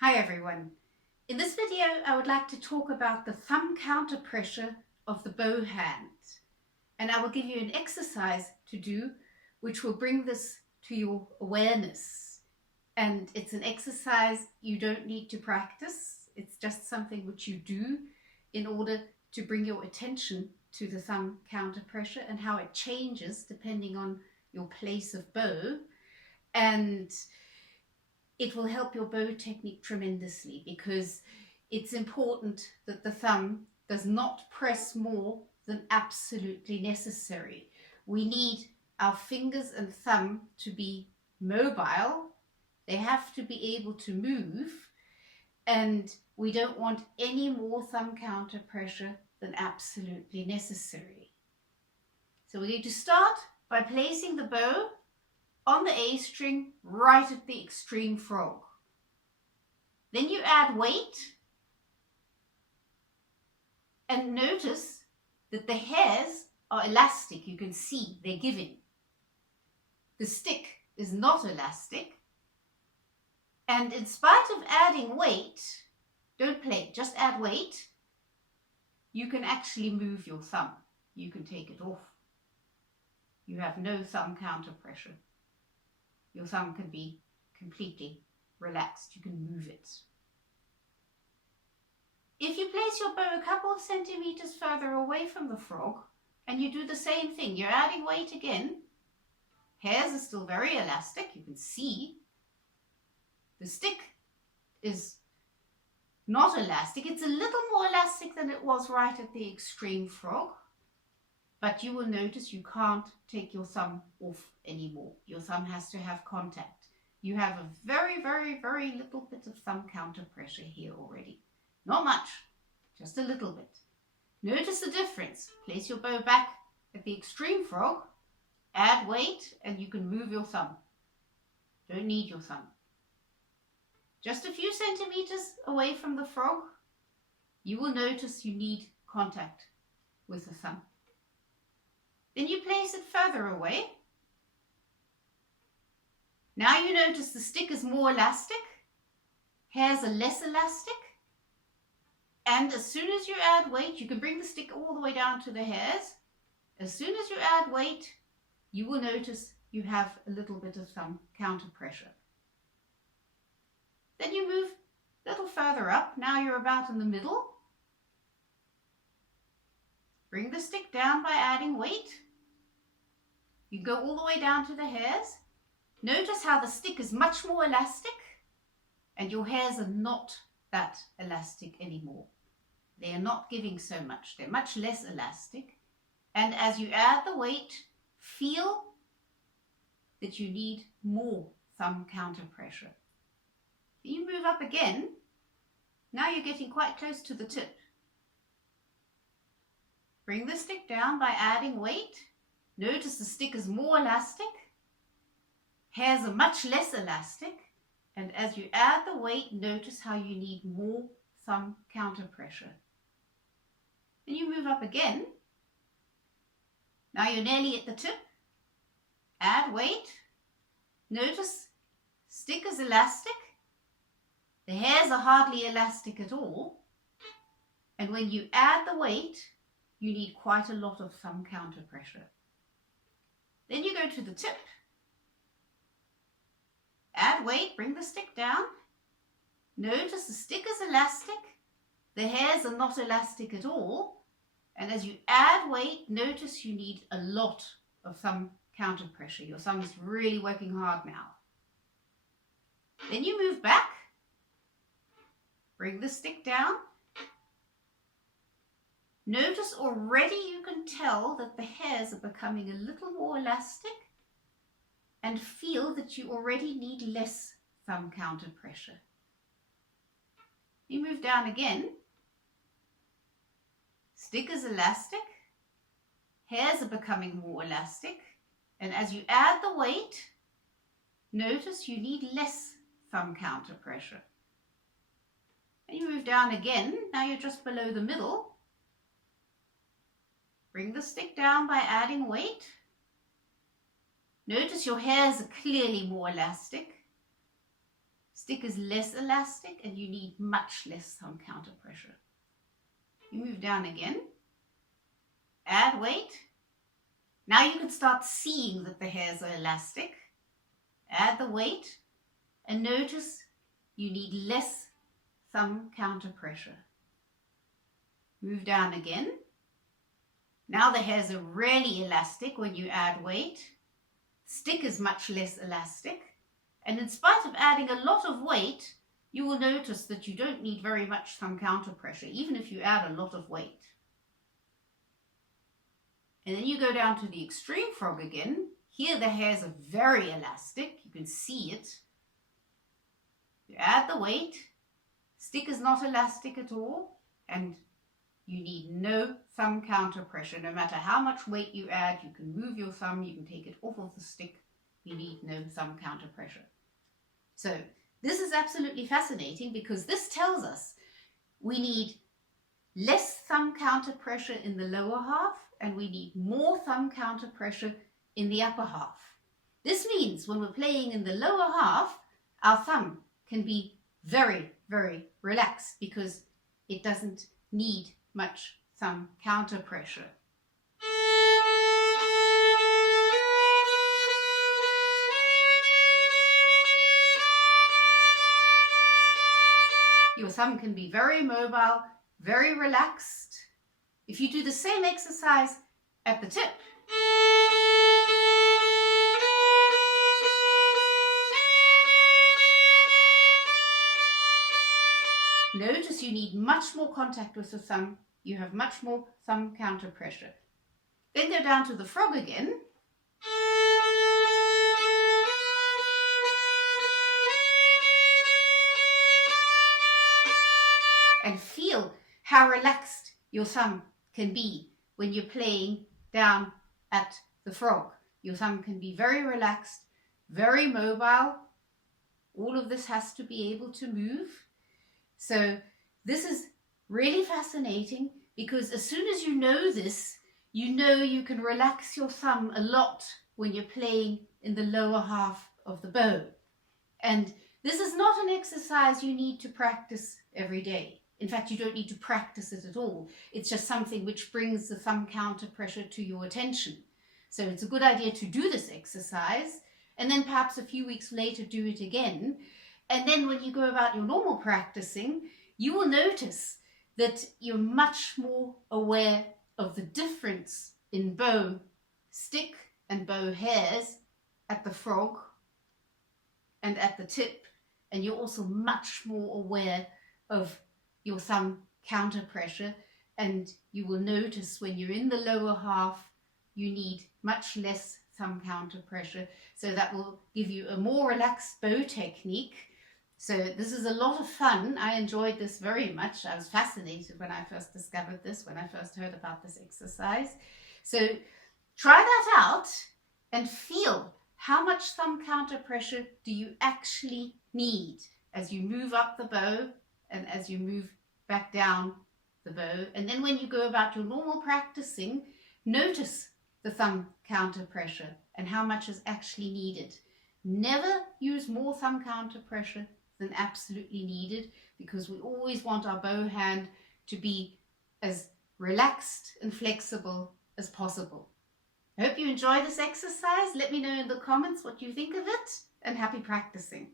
Hi everyone. In this video I would like to talk about the thumb counter pressure of the bow hand, and I will give you an exercise to do which will bring this to your awareness. And it's an exercise you don't need to practice, it's just something which you do in order to bring your attention to the thumb counter pressure and how it changes depending on your place of bow. And it will help your bow technique tremendously, because it's important that the thumb does not press more than absolutely necessary. We need our fingers and thumb to be mobile. They have to be able to move, and we don't want any more thumb counter pressure than absolutely necessary. So we're going to start by placing the bow on the A string right at the extreme frog. Then you add weight, and notice that the hairs are elastic. You can see they're giving. The stick is not elastic, and in spite of adding weight, don't play, just add weight, you can actually move your thumb. You can take it off. You have no thumb counter pressure. Your thumb can be completely relaxed. You can move it. If you place your bow a couple of centimeters further away from the frog and you do the same thing, you're adding weight again. Hairs are still very elastic. You can see the stick is not elastic. It's a little more elastic than it was right at the extreme frog. But you will notice you can't take your thumb off anymore. Your thumb has to have contact. You have a very, very, very little bit of thumb counter pressure here already. Not much, just a little bit. Notice the difference. Place your bow back at the extreme frog, add weight, and you can move your thumb. Don't need your thumb. Just a few centimeters away from the frog, you will notice you need contact with the thumb. Then you place it further away. Now you notice the stick is more elastic, hairs are less elastic, and as soon as you add weight, you can bring the stick all the way down to the hairs. As soon as you add weight, you will notice you have a little bit of thumb counter pressure. Then you move a little further up. Now you're about in the middle. Bring the stick down by adding weight. You go all the way down to the hairs. Notice how the stick is much more elastic and your hairs are not that elastic anymore. They are not giving so much. They're much less elastic. And as you add the weight, feel that you need more thumb counter pressure. You move up again. Now you're getting quite close to the tip. Bring the stick down by adding weight. Notice the stick is more elastic. Hairs are much less elastic. And as you add the weight, notice how you need more thumb counter pressure. Then you move up again. Now you're nearly at the tip. Add weight. Notice stick is elastic. The hairs are hardly elastic at all. And when you add the weight, you need quite a lot of thumb counter pressure. Then you go to the tip. Add weight, bring the stick down. Notice the stick is elastic. The hairs are not elastic at all. And as you add weight, notice you need a lot of thumb counter pressure. Your thumb is really working hard now. Then you move back. Bring the stick down. Notice already you can tell that the hairs are becoming a little more elastic, and feel that you already need less thumb counter pressure. You move down again. Stick is elastic. Hairs are becoming more elastic, and as you add the weight, notice you need less thumb counter pressure. And you move down again. Now you're just below the middle. Bring the stick down by adding weight. Notice your hairs are clearly more elastic. stick is less elastic and you need much less thumb counter pressure. You move down again, add weight. Now you can start seeing that the hairs are elastic. Add the weight and notice you need less thumb counter pressure. Move down again. Now the hairs are really elastic when you add weight. Stick is much less elastic. And in spite of adding a lot of weight, you will notice that you don't need very much thumb counter pressure, even if you add a lot of weight. And then you go down to the extreme frog again. Here the hairs are very elastic. You can see it. You add the weight. Stick is not elastic at all. And you need no thumb counter pressure. No matter how much weight you add, you can move your thumb, you can take it off of the stick. You need no thumb counter pressure. So this is absolutely fascinating because this tells us we need less thumb counter pressure in the lower half and we need more thumb counter pressure in the upper half. This means when we're playing in the lower half, our thumb can be very, very relaxed because it doesn't need much thumb counter pressure. Your thumb can be very mobile, very relaxed. If you do the same exercise at the tip, notice you need much more contact with the thumb. You have much more thumb counter pressure. Then go down to the frog again. And feel how relaxed your thumb can be when you're playing down at the frog. Your thumb can be very relaxed, very mobile. All of this has to be able to move. So this is really fascinating because as soon as you know this, you know you can relax your thumb a lot when you're playing in the lower half of the bow. And this is not an exercise you need to practice every day. In fact, you don't need to practice it at all. It's just something which brings the thumb counter pressure to your attention. So it's a good idea to do this exercise and then perhaps a few weeks later do it again. And then when you go about your normal practicing, you will notice that you're much more aware of the difference in bow stick and bow hairs at the frog and at the tip. And you're also much more aware of your thumb counter pressure, and you will notice when you're in the lower half you need much less thumb counter pressure, so that will give you a more relaxed bow technique. So this is a lot of fun. I enjoyed this very much. I was fascinated when I first discovered this, when I first heard about this exercise. So try that out and feel how much thumb counter pressure do you actually need as you move up the bow and as you move back down the bow. And then when you go about your normal practicing, notice the thumb counter pressure and how much is actually needed. Never use more thumb counter pressure than absolutely needed, because we always want our bow hand to be as relaxed and flexible as possible. I hope you enjoy this exercise. Let me know in the comments what you think of it, and happy practicing.